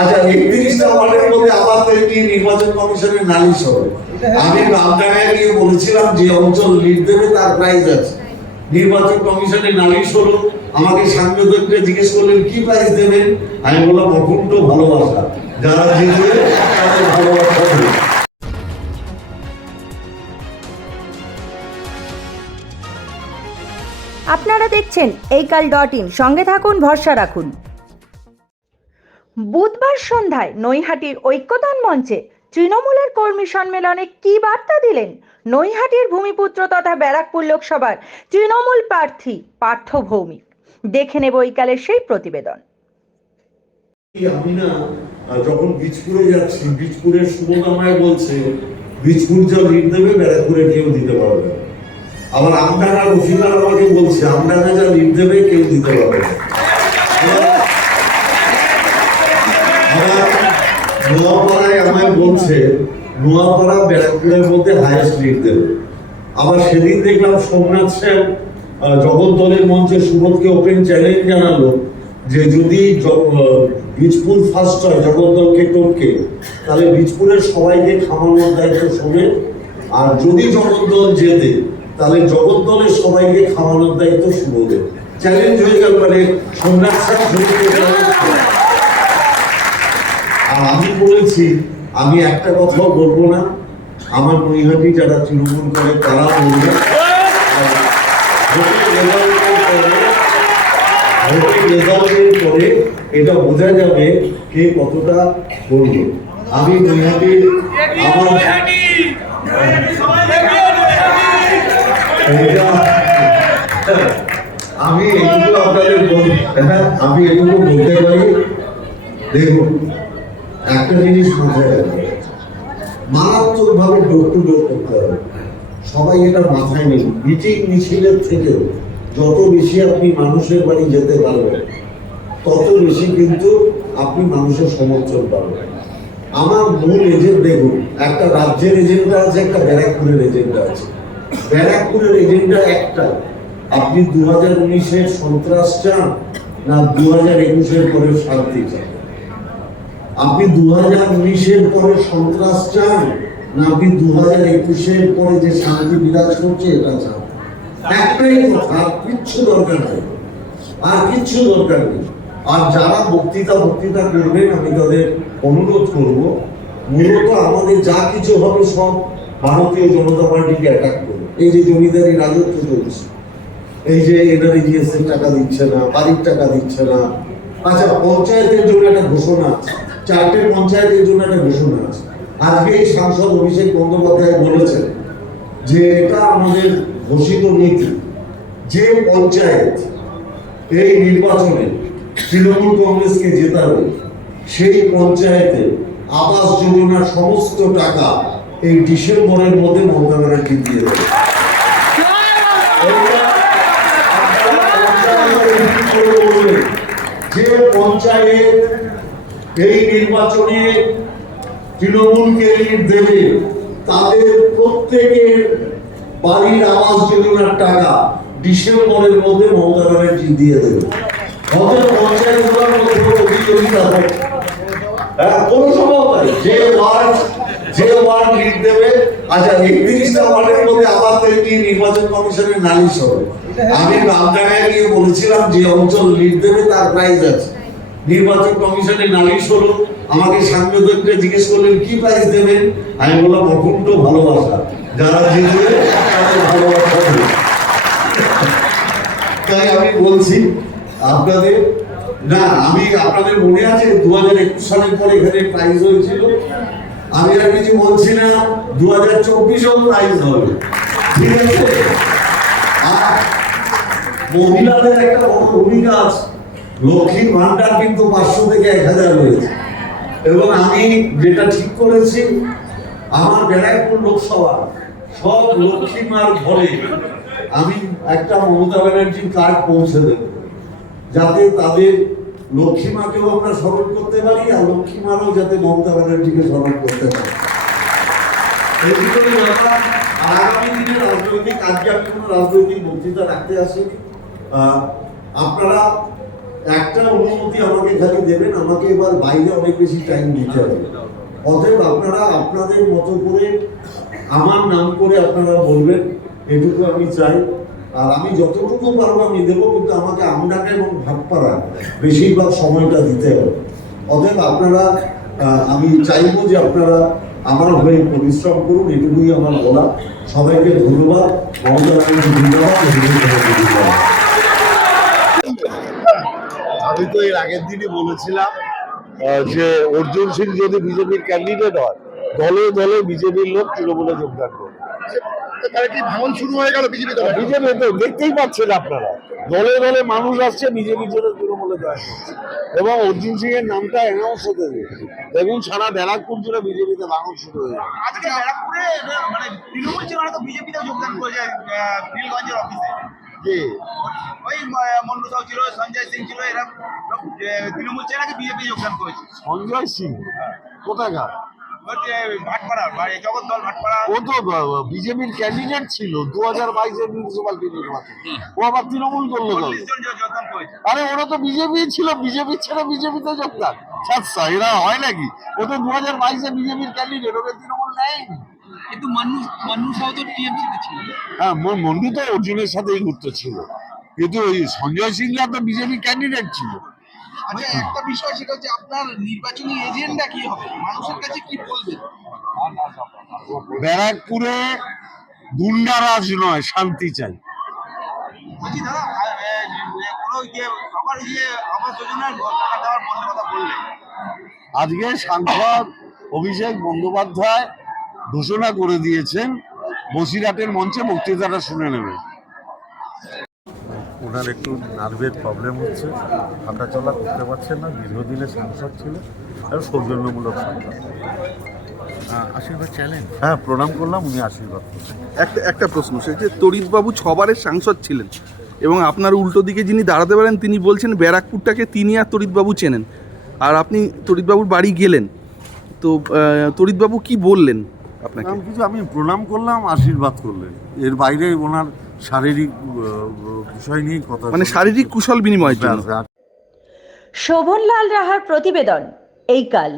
আচ্ছা 31টা ওয়ার্ডের মধ্যে আবার তো একটি নির্বাচন কমিশনের নালিশ হবে। আমি রামডাঙ্গায় গিয়ে বলেছিলাম যে অঞ্চল লিড দেবে তার প্রাইজ আছে। নির্বাচন কমিশনের নালিশ হলো, আমাকে সাংবাদিকরা জিজ্ঞেস করলেন কি প্রাইজ দেবেন, আমি বললাম অকুণ্ঠ ভালোবাসা, যারা জিতবে তাদের ভালোবাসা দেবে। আপনারা দেখছেন এইকাল.in, সঙ্গে থাকুন, ভরসা রাখুন। বুধবার সন্ধ্যায় নৈহাটির ঐক্যদান মঞ্চে তৃণমূলের কর্মী সম্মেলনে কি বার্তা দিলেন নৈহাটির ভূমিপুত্র তথা ব্যারাকপুর লোকসভার তৃণমূল প্রার্থী পার্থ ভৌমিক? দেখে নেব এইকালের সেই প্রতিবেদন। আমি না যখন বীজপুরে যাচ্ছি, বীজপুরের শুভকামায় বলছে বীজপুর যা লিড দেবে ব্যারাকপুরে কেউ দিতে পারবে না। আবার আমডাঙ্গার অফিসার আমাকে বলছে আমডাঙ্গা যা লিড দেবে কেউ দিতে পারবে না। নোয়াপাড়ায় আমায় বলছে নোয়াপাড়া ব্যারাকপুরের মধ্যে হাইয়েস্ট লিড দেবে। আবার সেদিন দেখলাম সোমনাথ সেন জগদ্দলের মঞ্চে সুবোধকে ওপেন চ্যালেঞ্জ জানালো যে যদি বীজপুর ফার্স্ট হয় জগদ্দলকে টপকে, তাহলে বীজপুরের সবাইকে খাওয়ানোর দায়িত্ব শোনে, আর যদি জগদ্দল জেতে তাহলে জগদ্দলের সবাইকে খাওয়ানোর দায়িত্ব সুবোধের। চ্যালেঞ্জ হয়ে গেল, মানে সোমনাথ সেন। আর আমি বলেছি আমি একটা কথাও বলবো না, আমার নৈহাটি যারা তৃণমূল করে তারা বলবে, রেজাল্টের পরে এটা বোঝা যাবে কে কতটা করবে। আমি নৈহাটির আমি এটুকু আপনাদের আমি এটুকু বলতে পারি, দেখুন একটা জিনিস মাথায় রাখবে, মারাত্মক ভাবে ডোর টু ডোর করতে হবে। সবাই এটা মাথায় নেই। মিটিং মিছিলের থেকেও যত বেশি আপনি মানুষের বাড়ি যেতে পারবেন তত বেশি কিন্তু আপনি মানুষের সমর্থন পাবেন। আমার মূল এজেন্ট দেখুন, একটা রাজ্যের এজেন্ডা আছে, একটা ব্যারাকপুরের এজেন্ডা আছে। ব্যারাকপুরের এজেন্ডা একটা, আপনি 2019-এর সন্ত্রাস চান না 2021-এর পরে শান্তি চান? আপনি 2019-এর পরে সন্ত্রাস চান না আপনি 2021-এর পরে যে শান্তি বিরাজ করছে এটা চান? একটাই কথা, কিচ্ছু দরকার নেই, আর কিচ্ছু দরকার নেই। আর যারা বক্তৃতা করবেন আমি তাদের অনুরোধ করব, মূলত আমাদের যা কিছু হবে সব ভারতীয় জনতা পার্টিকে অ্যাটাক করবে। এই যে জমিদারি রাজত্ব চলছে, এই যে এনআরজিএস এর টাকা দিচ্ছে না, বাড়ির টাকা দিচ্ছে না। আচ্ছা, পঞ্চায়েতের জন্য একটা ঘোষণা আছে, 4টে পঞ্চায়েতের জন্য একটা ঘোষণা আছে। আজকে এই সাংসদ অভিষেক বন্দ্যোপাধ্যায় বলেছেন যে এটা আমাদের ঘোষিত নীতি, যে পঞ্চায়েত এই নির্বাচনে তৃণমূল কংগ্রেসকে জেতাবে সেই পঞ্চায়েতে আবাস যোজনার সমস্ত টাকা এই ডিসেম্বরের মধ্যে মমতা ব্যানার্জি দিয়ে দেবে। যে পঞ্চায়েত এই নির্বাচনে তৃণমূলকে লিড দেবে তাদের প্রত্যেকের বাড়ির আবাস যোজনার টাকা ডিসেম্বরের মধ্যে মমতা ব্যানার্জি দিয়ে দেবে। পঞ্চায়েতগুলোর মধ্যে প্রতিযোগিতা হবে, কোনো সময় যে ওয়ার্ড লিড দেবে। আচ্ছা 31টা ওয়ার্ডের মধ্যে আবার তো একটি নির্বাচন কমিশনের নালিশ হবে। আমি রামডাঙ্গায় গিয়ে বলেছিলাম যে অঞ্চল লিড দেবে তার প্রাইজ আছে। নির্বাচন কমিশনের নালিশ হলো, আমাকে সাংবাদিকরা জিজ্ঞেস করলেন কি প্রাইজ দেবেন, আমি বললাম অকুণ্ঠ ভালোবাসা, যারা জিতবে তাদের ভালোবাসা দেবে। তাই আমি বলছি আপনাদের, না আমি আপনাদের মনে আছে 2021 সালের পরে এখানে প্রাইজ হয়েছিল, আমি আর কিছু বলছি না, 2024-এও প্রাইজ হবে, ঠিক আছে? আর মহিলাদের একটা বড় ভূমিকা আছে, লক্ষ্মীর ভান্ডার কিন্তু 500 থেকে 1000 হয়েছে। এবং আমি যেটা ঠিক করেছি, আমার ব্যারাকপুর লোকসভা সব লক্ষ্মীমার ঘরে আমি একটা মমতা ব্যানার্জির কার্ড পৌঁছে দেব, যাতে তাদের লক্ষ্মীমাকেও আমরা স্মরণ করতে পারি আর লক্ষ্মীমারও যাতে মমতা ব্যানার্জিকে স্মরণ করতে পারি। এই দুটোই ব্যাপার। আর আগামী দিনে রাজনৈতিক, আজকে আমি কোনো রাজনৈতিক বক্তৃতা রাখতে আসিনি, আপনারা একটা অনুমতি আমাকে খালি দেবেন, আমাকে এবার বাইরে অনেক বেশি টাইম দিতে হবে। অতএব আপনারা আপনাদের মতো করে আমার নাম করে আপনারা বলবেন, এটুকু আমি চাই। আর আমি যতটুকু পারবো আমি দেবো, কিন্তু আমাকে আমডাঙ্গা এবং ভাটপাড়া বেশিরভাগ সময়টা দিতে হবে। অতএব আপনারা আমি চাইবো যে আপনারা আমার হয়ে পরিশ্রম করুন, এটুকুই আমার বলা। সবাইকে ধন্যবাদ। মমতা ব্যানার্জি ধন্যবাদ। আমি তো এর আগের দিনই বলেছিলাম যে অর্জুন সিং যদি বিজেপির ক্যান্ডিডেট হয়, দলে দলে বিজেপির লোক তৃণমূলে যোগদান করবে। তাহলে কি ভাঙন শুরু হয়ে গেল বিজেপি দলে? বিজেপি তো দেখতেই পাচ্ছেন আপনারা, দলে দলে মানুষ আসছে বিজেপির জন্য তৃণমূলে জয়েন করছে, এবং অর্জুন সিং এর নামটা অ্যানাউন্স হতে দিয়েছে। দেখুন সারা ব্যারাকপুর জুড়ে বিজেপিতে ভাঙন শুরু হয়ে যাবে। আজকে ব্যারাকপুরে মানে তৃণমূল ছিল না তো বিজেপিতে যোগদান করেছে নীলগঞ্জের অফিসে। কে? ওই মন্টু সাউ ছিল, সঞ্জয় সিং ছিল, এরা তৃণমূল ছিল নাকি বিজেপি যোগদান করেছে। সঞ্জয় সিং কোথাকার? ভাটপাড়া জগদ্দল ভাটপাড়া। ও তো বিজেপির ক্যান্ডিডেট ছিল 2022-এর মিউনিসিপালিটি নির্বাচন। ও আবার তৃণমূল করলো কবে? 40 জন যোগদান করেছে। আরে ওরা তো বিজেপি ছিল, বিজেপি ছেড়ে বিজেপিতে যোগদান। আচ্ছা এরা হয় নাকি? ও তো 2022-এ বিজেপির ক্যান্ডিডেট, ওকে তৃণমূল নেয়নি। কিন্তু মান্নু সাউ তো টিএমসিতে ছিল। হ্যাঁ, মন্ডু তো অর্জুনের সাথেই ঘুরতে ছিল, কিন্তু ওই সঞ্জয় সিংরা তো বিজেপি ক্যান্ডিডেট ছিল। আচ্ছা একটা বিষয়, সেটা হচ্ছে আপনার নির্বাচনী এজেন্ডা কি হবে, মানুষের কাছে কি বলবেন? ব্যারাকপুরে গুন্ডারাজ নয়, শান্তি চাই। বলছি দাদা, কোনো সবার আবাস যোজনার টাকা দেওয়ার কথা বললেন, আজকে সাংসদ অভিষেক বন্দ্যোপাধ্যায় ঘোষণা করে দিয়েছেন, বসিরহাটের মঞ্চে বক্তৃতাটা শুনে নেবেন। ওনার একটু নার্ভের প্রবলেম হচ্ছে, হাঁটা চলা করতে পারছেন না। দীর্ঘদিনের সাংসদ ছিল আর সৌজন্যমূলক সাংসদ। আশীর্বাদ চাইলেন? হ্যাঁ, প্রণাম করলাম, উনি আশীর্বাদ করছেন। একটা প্রশ্ন, সে যে তড়িৎবাবু 6 বারের সাংসদ ছিলেন এবং আপনার উল্টো দিকে যিনি দাঁড়াতে পারেন তিনি বলছেন ব্যারাকপুরটাকে তিনি আর তড়িৎবাবু চেনেন, আর আপনি তড়িৎবাবুর বাড়ি গেলেন, তো তড়িৎবাবু কি বললেন আপনাকে? আমি প্রণাম করলাম, আশীর্বাদ করলেন। এর বাইরে ওনার শারীরিক বিষয় নিয়ে কথা, মানে শারীরিক কুশল বিনিময়ের জন্য। শোভনলাল রাহার প্রতিবেদন এই কাল।